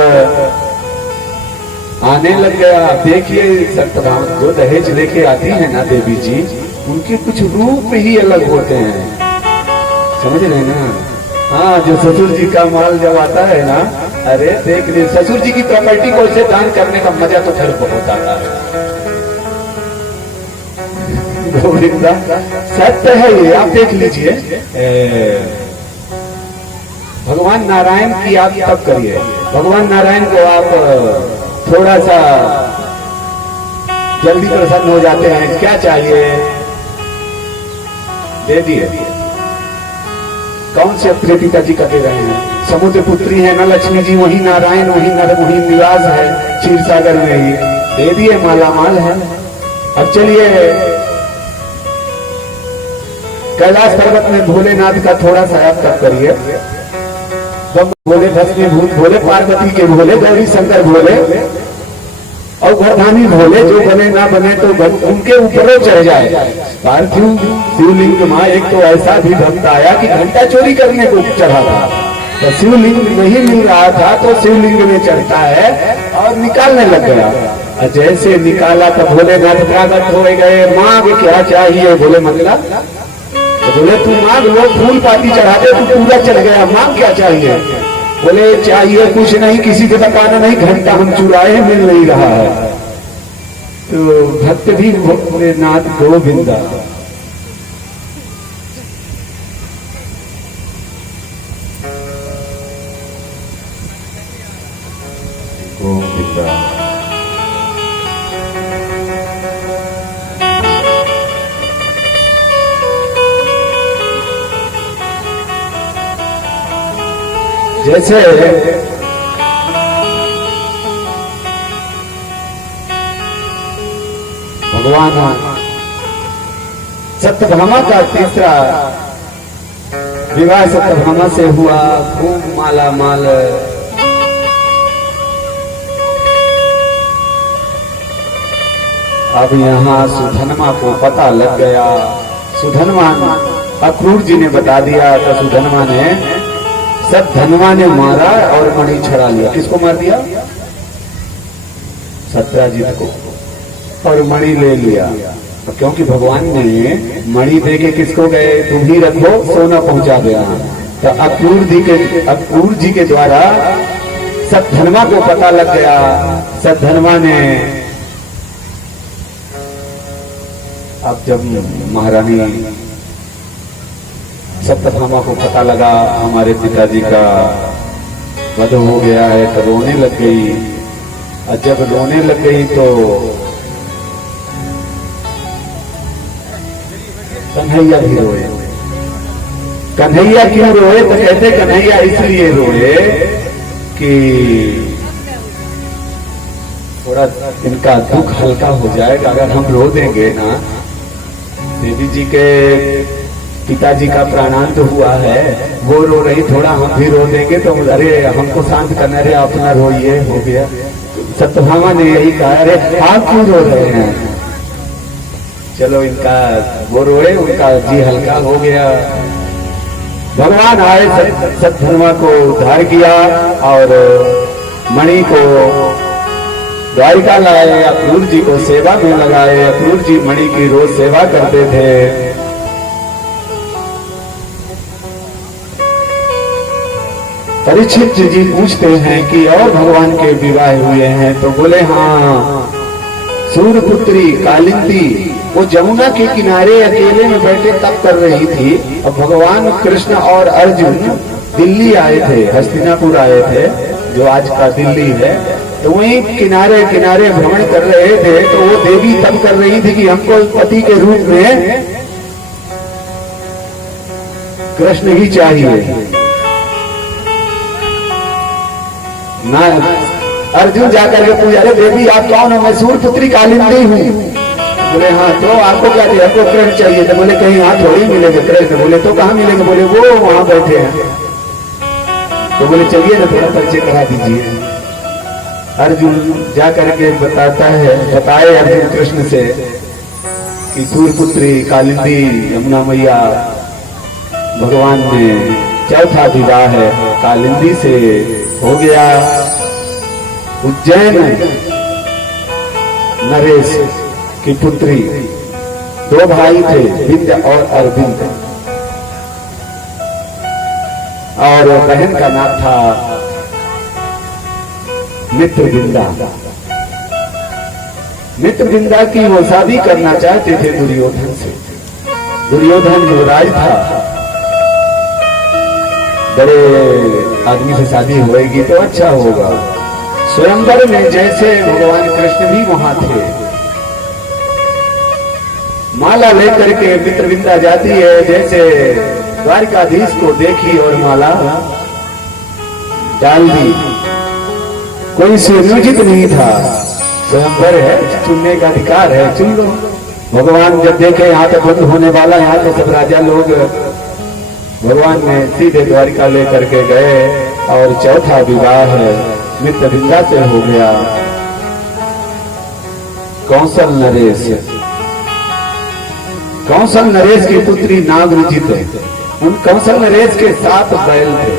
आने लग गया। देखिए सत्यभामा जो दहेज लेके आती है ना देवी जी, उनके कुछ रूप ही अलग होते हैं, समझ रहे ना। हाँ, जो ससुर जी का माल जब आता है ना, अरे देख लीजिए ससुर जी की प्रॉपर्टी को उसे दान करने का मजा तो फिर बहुत आता है। गोविंदा सत्य है ये, आप देख लीजिए। भगवान नारायण की आप तब करिए, भगवान नारायण को आप थोड़ा सा जल्दी प्रसन्न हो जाते हैं, क्या चाहिए दे दिए। कौन से अपने पिताजी का दे रहे हैं, समुद्र पुत्री है ना लक्ष्मी जी, वही नारायण, वही नर, वही निवास है क्षीर सागर में ही, दे दिए, माला माल है। अब चलिए कैलाश पर्वत में भोलेनाथ का थोड़ा सा आप तब करिए। भोले भस्मीभूत भोले, पार्वती के भोले, गौरी शंकर भोले, और घरधानी भोले, जो बने ना बने तो उनके ऊपर चढ़ जाए। पार्थिव शिवलिंग माँ एक तो ऐसा भी भक्त आया कि घंटा चोरी करने को चढ़ा था, तो शिवलिंग नहीं मिल रहा था तो शिवलिंग में चढ़ता है और निकालने लग गया। और जैसे निकाला तो भोलेनाथ प्रकट हो गए, मांग क्या चाहिए, बोले मंगला, तो बोले तू मांग, लोग फूल पाती चढ़ाते, तू पूरा चढ़ गया, मांग क्या चाहिए। बोले चाहिए कुछ नहीं, किसी को बताना नहीं, घंटा हम चुराए मिल नहीं रहा है। तो भक्त भी भोलेनाथ गोविंदा। गोविंदा जैसे भगवान सत्यभामा का तीसरा विवाह सत्यभामा से हुआ, खूब माला माल। अब यहाँ सुधनमा को पता लग गया। सुधनमा अक्रूर जी ने बता दिया तो सुधनमा ने सब धनवा ने मारा और मणि छड़ा लिया। किसको मार दिया? सत्याजित को, और मणि ले लिया। क्योंकि भगवान ने मणि दे के किसको गए? तुम ही रखो, सोना पहुंचा देना। तो अक्रूर जी के द्वारा सब धनवा को पता लग गया। सब धनवा ने अब जब महारानी सत्यभामा को पता लगा हमारे पिताजी का वध हो गया है, तो रोने लग गई। और जब रोने लग गई तो कन्हैया भी रोए। कन्हैया क्यों रोए? तो कहते कन्हैया इसलिए रोए कि थोड़ा इनका दुख हल्का हो जाएगा। अगर हम रो देंगे ना, देवी जी के पिताजी का प्राणांत हुआ है, वो रो रही, थोड़ा हम भी रो देंगे तो अरे हमको शांत करना, अरे अपना रोइए, हो गया। सत्यभामा ने यही कहा, अरे आप क्यों रो रहे हैं? चलो इनका वो रोए, उनका जी हल्का हो गया। भगवान आए, सत्यभामा को उद्धार किया और मणि को द्वारिका लाए। अक्रूर जी को सेवा में लगाए। अक्रूर जी मणि की रोज सेवा करते थे। परीक्षित जी पूछते हैं कि और भगवान के विवाह हुए हैं? तो बोले हाँ, सूर्यपुत्री कालिंदी वो जमुना के किनारे अकेले में बैठे तप कर रही थी। और भगवान कृष्ण और अर्जुन दिल्ली आए थे, हस्तिनापुर आए थे, जो आज का दिल्ली है। तो वहीं किनारे किनारे भ्रमण कर रहे थे। तो वो देवी तब कर रही थी कि हमको पति के रूप में कृष्ण ही चाहिए ना। अर्जुन जाकर के पूछा, अरे देवी आप कौन हो? मैं सूर्यपुत्री कालिंदी हूँ। बोले हाँ, तो आपको क्या चाहिए? आपको कृष्ण चाहिए। तो बोले कहीं यहाँ थोड़ी मिलेंगे कृष्ण। बोले तो कहाँ मिलेंगे? बोले वो वहां बैठे हैं। तो बोले चलिए ना थोड़ा परिचय करा दीजिए। अर्जुन जा करके बताए अर्जुन कृष्ण से कि सूर्यपुत्री कालिंदी यमुना मैया, भगवान ने चौथा विवाह है कालिंदी से हो गया। उज्जैन नरेश की पुत्री, दो भाई थे, विंध्य और अरविंद, और बहन का नाम था मित्रविंदा। मित्रविंदा की वो शादी करना चाहते थे दुर्योधन से। दुर्योधन युवराज था, बड़े आदमी से शादी होएगी तो अच्छा होगा। स्वयंवर में जैसे भगवान कृष्ण भी वहां थे, माला लेकर के मित्रविंदा जाती है, जैसे द्वारिकाधीश को देखी और माला डाल दी। कोई सुनियोजित नहीं था, स्वयंवर है, चुनने का अधिकार है, चुन लो। भगवान जब देखे यहाँ तो बंद होने वाला, यहाँ तो सब राजा लोग, भगवान ने सीधे द्वारिका लेकर के गए और चौथा विवाह मित्रविंदा से हो गया। कौशल नरेश, कौशल नरेश की पुत्री नागरुचि थे। उन कौशल नरेश के 7 बैल थे।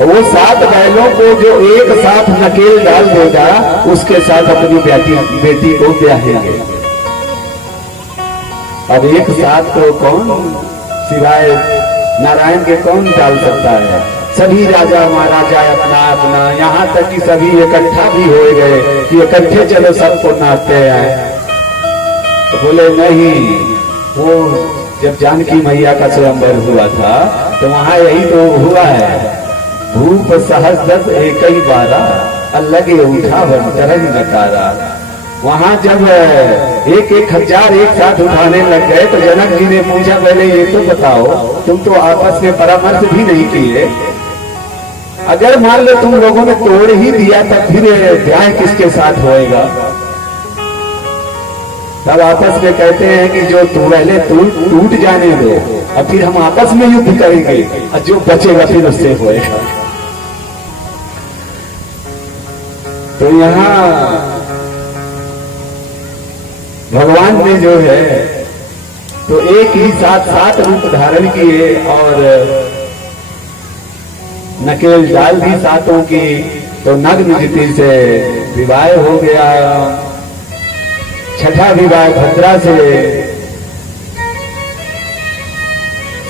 वो 7 बैलों को जो एक साथ नकेल डाल देगा, उसके साथ अपनी बेटी को ब्याहेंगे। अब एक साथ तो कौन सिवाय नारायण के कौन डाल सकता है? सभी राजा महाराजा अपना अपना, यहाँ तक कि सभी इकट्ठा भी हो गए कि इकट्ठे चलो सबको नाचते हैं। तो बोले नहीं, वो जब जानकी मैया का स्वयंवर हुआ था तो वहां यही तो हुआ है, भूप सहस 10 एक ही 12, अलग उठा तरंग नकारा। वहां जब 1,000 एक साथ उठाने लग गए तो जनक जी ने पूछा, पहले ये तो बताओ, तुम तो आपस में परामर्श भी नहीं किए, अगर मान लो तुम लोगों ने तोड़ ही दिया तब फिर ब्याह किसके साथ होएगा? तब आपस में कहते हैं कि जो तू पहले टूट जाने दो और फिर हम आपस में युद्ध करेंगे और जो बचेगा फिर उससे होएगा। तो यहाँ भगवान ने जो है तो एक ही साथ 7 रूप धारण किए और नकेल डाल दी 7 की, तो नग्न जिति से विवाह हो गया। छठा विवाह भद्रा से,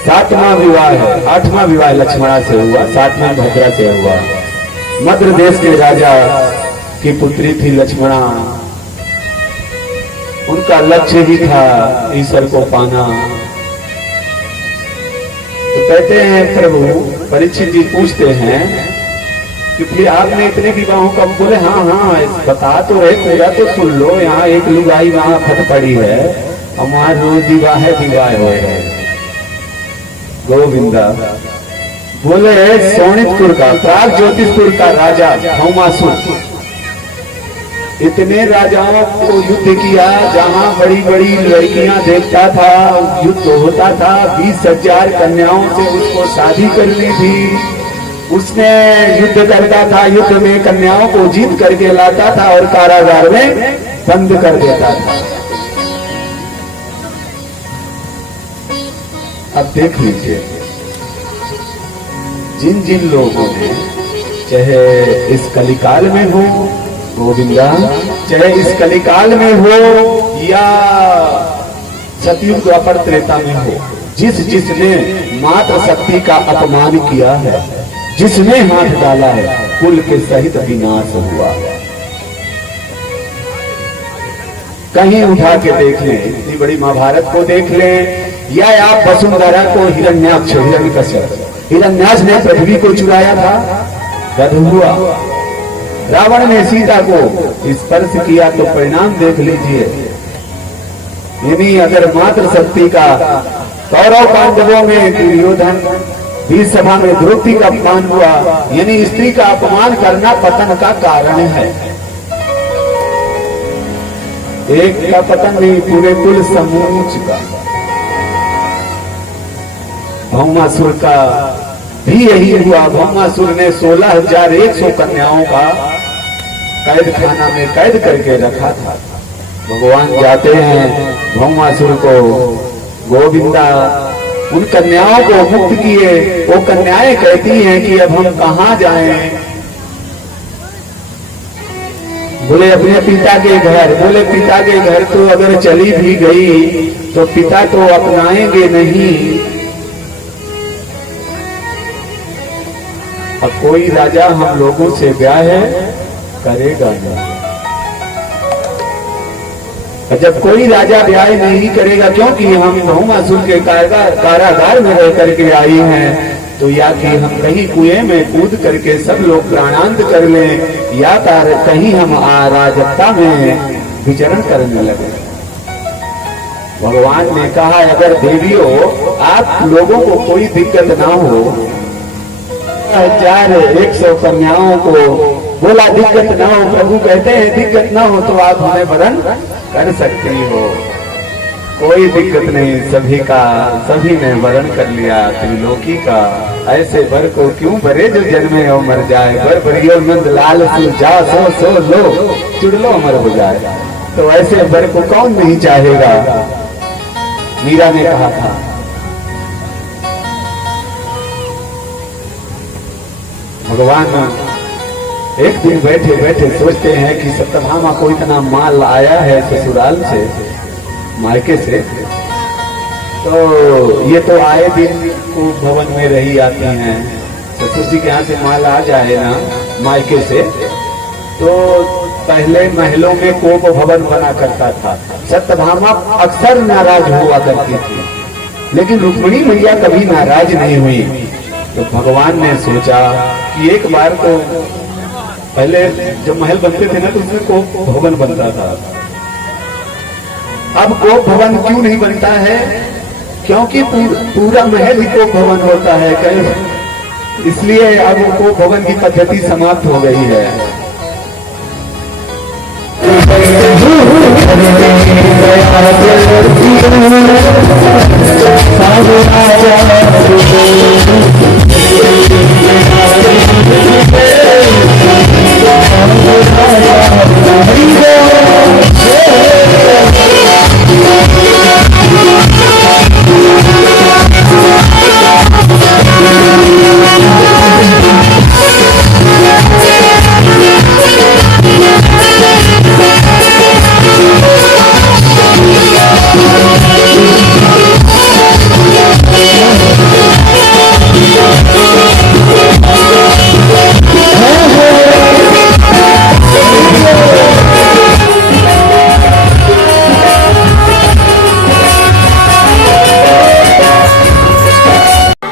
7वां विवाह है, 8वां विवाह लक्ष्मणा से हुआ, 7वां भद्रा से हुआ। मद्र देश के राजा की पुत्री थी लक्ष्मणा, उनका लक्ष्य ही था ईश्वर को पाना। तो कहते हैं प्रभु परीक्षित जी पूछते हैं कि फिर आपने इतने विवाहों का, बोले हाँ बता तो रहे, पूरा तो सुन लो। यहाँ एक लुगाई वहां फट पड़ी है और वहां रोज विवाह हो रहे। गोविंदा बोले सोनितपुर का, प्राग ज्योतिषपुर का राजा भौमासुर, इतने राजाओं को युद्ध किया, जहां बड़ी बड़ी लड़कियां देखता था, युद्ध होता था, 20,000 कन्याओं से उसको शादी करनी थी। उसने युद्ध करता था, युद्ध में कन्याओं को जीत करके लाता था और कारागार में बंद कर देता था। अब देख लीजिए, जिन जिन लोगों ने, चाहे इस कलिकाल में हो गोविंदा, चाहे इस कलिकाल में हो या सतयुग द्वापर त्रेता में हो, जिसने मात्र शक्ति का अपमान किया है, जिसने हाथ डाला है, कुल के सहित विनाश हुआ। कहीं उठा के देख लें, इतनी बड़ी महाभारत को देख लें, या आप वसुंधरा को हिरण्याक्ष, हिरण्यकश्यप, हिरण्याक्ष ने पृथ्वी को चुराया था, वध हुआ। रावण ने सीता को स्पर्श किया तो परिणाम देख लीजिए। यानी अगर मात्र शक्ति का, कौरव पांडवों में दुर्योधन, 20 सभा में द्रौपदी का अपमान हुआ, यानी स्त्री का अपमान करना पतन का कारण है। एक का पतन नहीं, पूरे कुल समूच का। भौमासुर का भी यही हुआ। भौमासुर ने 16,100 कन्याओं का कैद खाना में कैद करके रखा था। भगवान जाते हैं भौमासुर को, गोविंदा उन कन्याओं को मुक्त किए। वो कन्याएं कहती हैं कि अब हम कहां जाएं? बोले अपने पिता के घर। बोले पिता के घर तो अगर चली भी गई तो पिता तो अपनाएंगे नहीं। अब कोई राजा हम लोगों से ब्याह करेगा नहीं। जब कोई राजा ब्याह नहीं करेगा, क्योंकि हम भौमासुर के कारागार में रह करके आई हैं, तो या कि हम कहीं कुएं में कूद करके सब लोग प्राणांत कर लें, या कहीं हम अराजकता में विचरण करने लगे। भगवान ने कहा अगर देवियों आप लोगों को कोई दिक्कत ना हो, 1,100 कन्याओं को बोला दिक्कत ना हो। प्रभु कहते हैं दिक्कत ना हो तो आप हमें वरण कर सकती हो, कोई दिक्कत नहीं। सभी ने वरण कर लिया त्रिलोकी का। ऐसे वर को क्यों भरे जो जन्मे और मर जाए। वर भरियो नंद लाल सु जा सो लो, चुड़लो अमर हो जाए। तो ऐसे वर को कौन नहीं चाहेगा। मीरा ने कहा था भगवान एक दिन बैठे बैठे सोचते हैं कि सत्यभामा को इतना माल आया है ससुराल से, मायके से, तो ये तो आए दिन को भवन में रही आती हैं। ससुर जी के यहाँ से माल आ जाए ना मायके से, तो पहले महलों में कोप भवन बना करता था। सत्यभामा अक्सर नाराज हुआ करती थी, लेकिन रुक्मिणी मैया कभी नाराज नहीं हुई। तो भगवान ने सोचा कि एक बार तो पहले जब महल बनते थे ना तो उसमें कोप भवन बनता था। अब कोप भवन क्यों नहीं बनता है? क्योंकि पूरा महल ही कोप भवन होता है, इसलिए अब कोप भवन की पद्धति समाप्त हो गई है।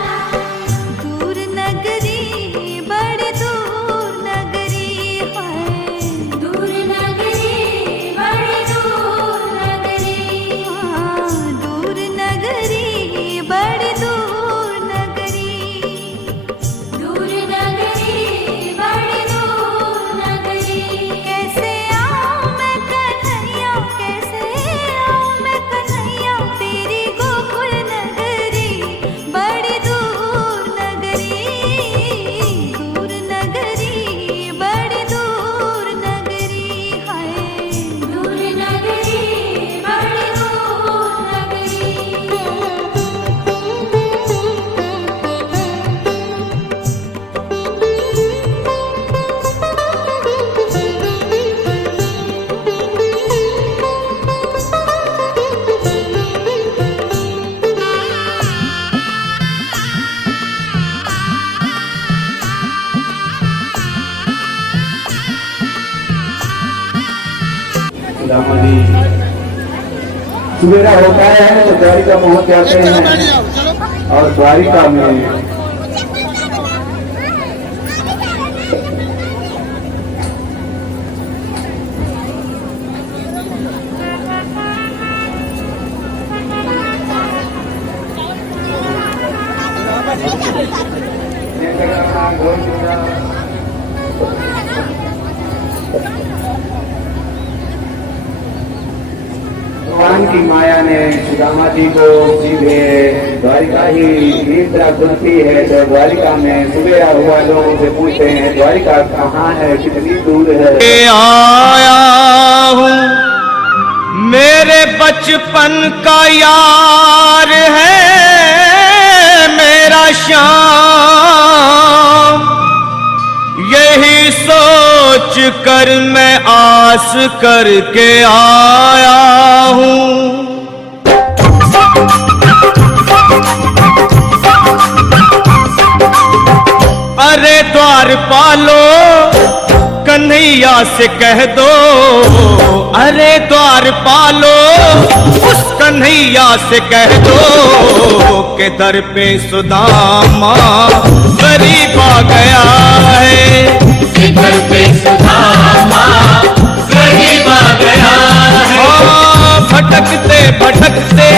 दूर नगरी बड़ी दूर नगरी है दूर नगरी बड़ी दूर नगरी दूर नगरी बड़ी दूर नगरी दूर नगरी बड़ी दूर नगरी कैसे आऊं मैं कन्हैया कैसे आऊं मैं कन्हैया तेरी गोकुल नगरी बड़ी दूर नगरी बड़ी दूर नगरी है दूर नगरी बड़ी दूर दामादी सवेरा होता है तो द्वारिका पहुंच जाते हैं और द्वारिका में भगवान की माया ने सुदामा जी को सीधे द्वारिका ही निद्रा खुलती है तो द्वारिका में सुबह हुआ लोगों से पूछते हैं द्वारिका कहाँ है कितनी दूर है। आया हूँ मेरे बचपन का यार है मेरा श्याम यही सोच कर मैं आस करके आया हूँ अरे द्वारपालो कन्हैया से कह दो अरे द्वारपालो उस कन्हैया से कह दो के दर पे सुदामा गरीब आ गया है घर पे सुदामा गरीब आ गया है भटकते भटकते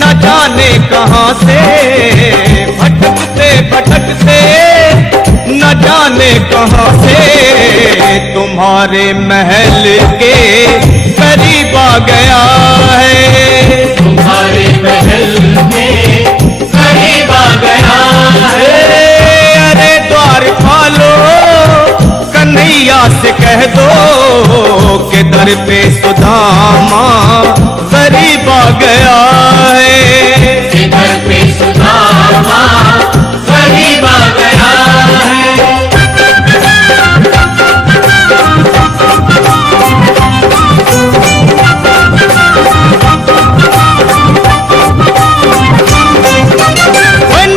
न जाने कहाँ से भटकते भटकते न जाने कहाँ से तुम्हारे महल के करीब आ गया है तुम्हारे महल में करीब आ गया है अरे द्वारपालो कन्हैया से कह दो के दर पे सुदामा गरीब आ गया है घर पे सुदामा गरीब आ गया है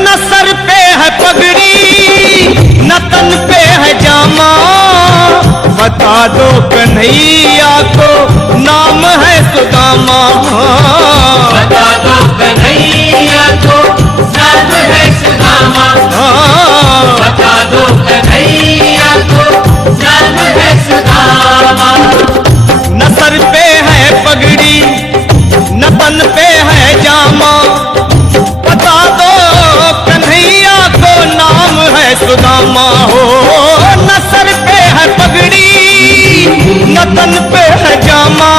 न सर पे है पगड़ी न तन पे है जामा बता दो कन्हैया को नाम है सुदामा बता दो कन्हैया को नाम है सुदामा बता दो कन्हैया को नाम है सुदामा न सर पे है पगड़ी न तन पे है जामा बता दो कन्हैया को नाम है सुदामा हो न सर पे है पगड़ी न तन पे है जामा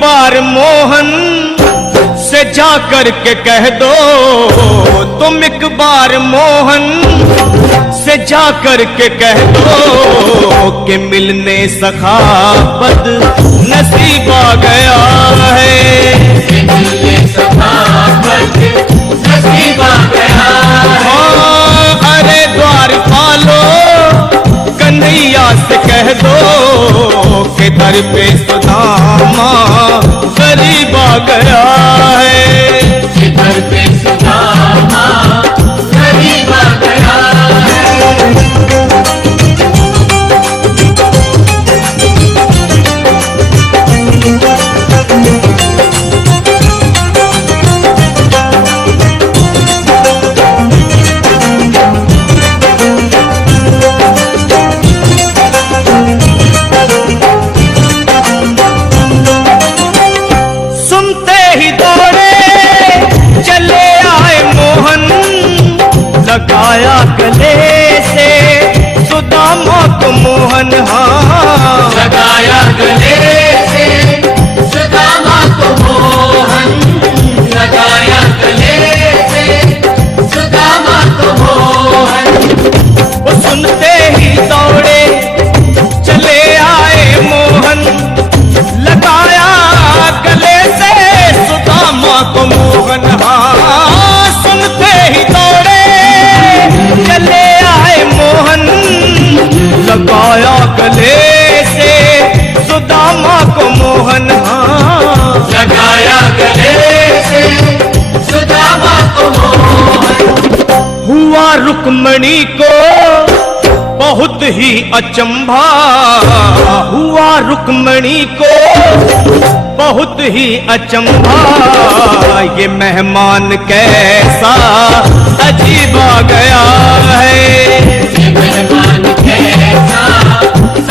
बार मोहन से जा कर के कह दो, तुम एक बार मोहन से जा कर के कह दो कि मिलने सखाबत नसीब आ गया है। मिलने सखाबत नसीब आ गया है। अरे द्वार पालो कन्हैया से कह दो कि दर पे सुदामा गरीब आ गया है। दर पे सुदामा गरीब आ गया है। लगाया गले से सुदामा को मोहन, हाँ लगाया गले से सुदामा को मोहन, लगाया गले से सुदामा को मोहन। वो सुनते ही दौड़े चले आए मोहन, लगाया गले से सुदामा को मोहन, हाँ सुनते ही दौड़े चले आए मोहन, लगाया गले से सुदामा को मोहन, हाँ लगाया गले से सुदामा को मोहन। हुआ रुक्मणी को बहुत ही अचंभा, हुआ रुक्मणी को बहुत ही अचंभा, ये मेहमान कैसा अजीब आ गया है। ये मेहमान कैसा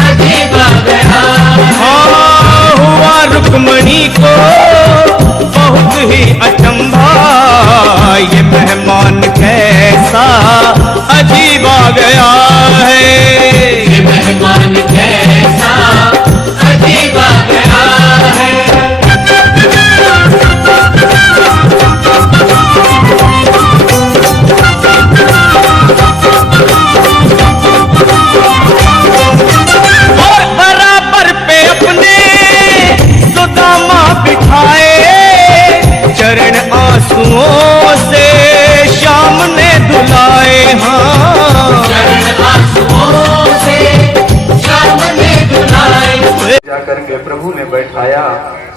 अजीब आ गया है। हाँ हुआ रुक्मणी को बहुत ही अचंभा, ये मेहमान कैसा अजीब आ गया है। ये मेहमान कैसा अजीब आ गया है। और बराबर पे अपने सुदामा बिठाए, चरण आंसुओं से श्याम ने धुलाए, हाँ चरण आंसुओं से श्याम ने धुलाए। जाकर के प्रभु ने बैठाया।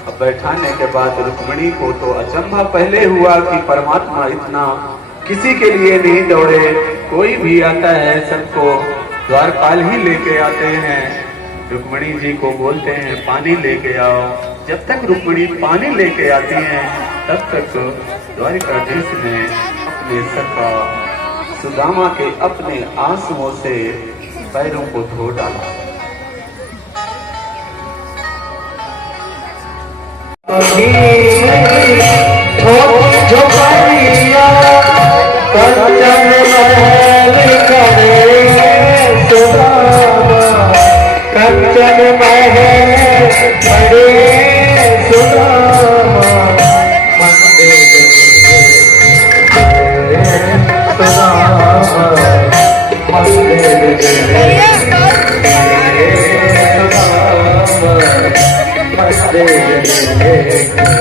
अब बैठाने के बाद रुक्मिणी को तो अचंभा पहले हुआ कि परमात्मा इतना किसी के लिए नहीं दौड़े, कोई भी आता है सबको द्वारपाल ही लेके आते हैं। रुक्मिणी जी को बोलते हैं पानी लेके आओ। जब तक रुक्मिणी पानी लेके आती हैं तब तक द्वारिकाधीश ने अपने सर का सुदामा के अपने आंसुओं से पैरों को धो डाला। Hare